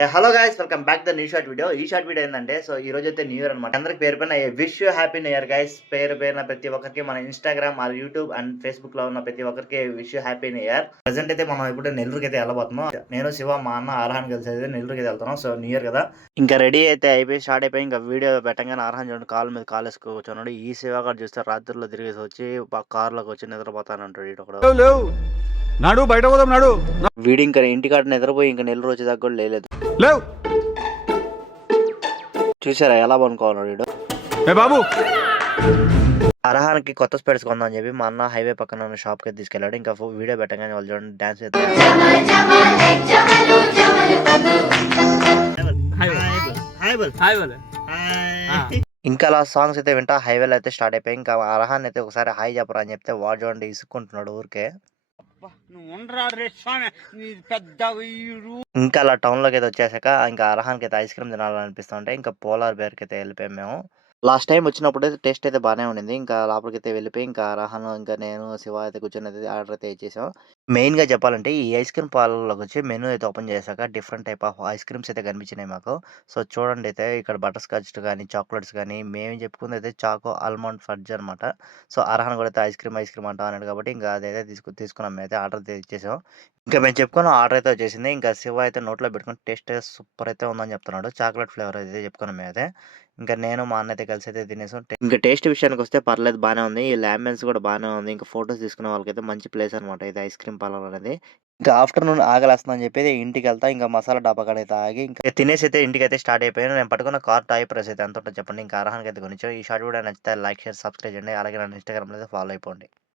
Hello guys welcome back the new short video. ఈ short video ఏంటంటే ఈ రోజైతే న్యూ ఇయర్ అనమాట. అందరికి పేరు పైన wish you happy new year guys. పేరున ప్రతి ఒక్కరికి మన Instagram are YouTube and Facebook లో ఉన్న ప్రతి ఒక్కరికి wish you happy new year. Present అయితే మనం ఇప్పుడు నెల్లూరుకి అయితే వెళ్ళబోతున్నాం. నేను శివ మా అన్న ఆర్హాన్ కలిసి అయితే నెల్లూరుకి అయితే వెళ్తున్నాం. సో న్యూ ఇయర్ కదా, ఇంకా రెడీ అయితే అయిపోయి స్టార్ట్ అయిపోయి ఇంకా వీడియో పెట్టంగానే ఆర్హాన్ చూడండి కాలు మీద కాలు వేసుకొని కూర్చున్నాడు. ఈ శివ గారు చూస్తే రాత్రిలో తిరిగేసి వచ్చి కార్లోకి వచ్చి నిద్రపోతానంటాడు ఈడు ఒకడు. లేవు లేవు నాడు బయట పోదాం నాడు వీడి ఇంకా ఇంటికాడ నిద్రపోయి ఇంకా నెల్లూరు వచ్చేదాకా కూడా లేదు. లేవు చూసారా ఎలా పనుకోవాలి వీడు. ఏ బాబు అర్హాన్‌కి కొత్త స్పెట్స్ కొందామని చెప్పి మా అన్న హైవే పక్కన ఉన్న షాప్‌కి తీసుకెళ్ళాడు. ఇంకా వీడియో పెట్టగానే వాళ్ళు చూడండి డాన్స్ అయితే ఇంకా అలా సాంగ్స్ అయితే వింటా హైవేలో అయితే స్టార్ట్ అయిపోయి ఇంకా అర్హాన్ అయితే ఒకసారి హాయ్ చెప్పరా అని చెప్తే వాడు చూడండి ఇసుక్కుంటున్నాడు ఊరికే. ఇంకా అలా టౌన్ లోకి అయితే వచ్చేసాక ఇంకా అర్హాన్‌కి అయితే ఐస్ క్రీమ్ తినాలనిపిస్తుంటే ఇంకా పోలార్ బేర్‌కి అయితే వెళ్ళిపోయాం మేము. లాస్ట్ టైం వచ్చినప్పుడు అయితే టేస్ట్ అయితే బాగానే ఉండింది. ఇంకా లోపలికైతే వెళ్ళిపోయి ఇంకా రహాను, ఇంకా నేను, శివ అయితే కూర్చొని అయితే ఆర్డర్ అయితే ఇచ్చేసాం. మెయిన్‌గా చెప్పాలంటే ఈ ఐస్ క్రీమ్ పార్లర్‌లోకి వచ్చి మెనూ అయితే ఓపెన్ చేశాక different type of ice creams అయితే కనిపించినాయి మాకు. సో చూడండి అయితే ఇక్కడ బటర్ స్కాచ్ గానీ, చాక్లెట్స్ గానీ మేము చెప్పుకుందైతే చాకో ఆల్మండ్ ఫడ్జ్ అనమాట. సో అర్హాన్ కూడా అయితే ఐస్ క్రీమ్ అంటాం అన్నాడు కాబట్టి ఇంకా అదైతే తీసుకున్నాం. మేమైతే ఆర్డర్ అయితే ఇచ్చేసాం. ఇంకా మేము చెప్పుకున్న ఆర్డర్ అయితే వచ్చేసింది. ఇంకా శివ అయితే నోట్లో పెట్టుకొని టేస్ట్ సూపర్ అయితే ఉందని చెప్తున్నాడు. చాక్లెట్ ఫ్లేవర్ అయితే చెప్పుకున్నాం మేమైతే. ఇంకా నేను మా అన్న అయితే కలిసి అయితే తినేసాం. ఇంకా టేస్ట్ విషయానికొస్తే పర్లేదు బానే ఉంది. ఈ యాంబియన్స్ కూడా బానే ఉంది. ఇంకా ఫోటోస్ తీసుకునే వాళ్ళకైతే మంచి ప్లేస్ అనమాట ఇది ఐస్ క్రీమ్ పార్లర్ అనేది. ఇంకా ఆఫ్టర్‌నూన్ ఆకలేస్తుందని చెప్పి ఇంటికెళ్తా ఇంకా మసాలా డబ్బా కాడ అయితే ఆగి ఇంకా తినేసి అయితే ఇంటికైతే స్టార్ట్ అయిపోయాను. నేను పట్టుకున్న కార్ టాయ్ ప్రైస్ అయితే ఎంత ఉంటదో చెప్పండి. ఇంకా అర్హాన్‌కి అయితే కొనిచ్చాం. ఈ షార్ట్ వీడియో నచ్చితే లైక్, షేర్, సబ్స్క్రైబ్ చేయండి. అలాగే నన్ను ఇన్‌స్టాగ్రామ్‌లో అయితే ఫాలో అయిపోండి.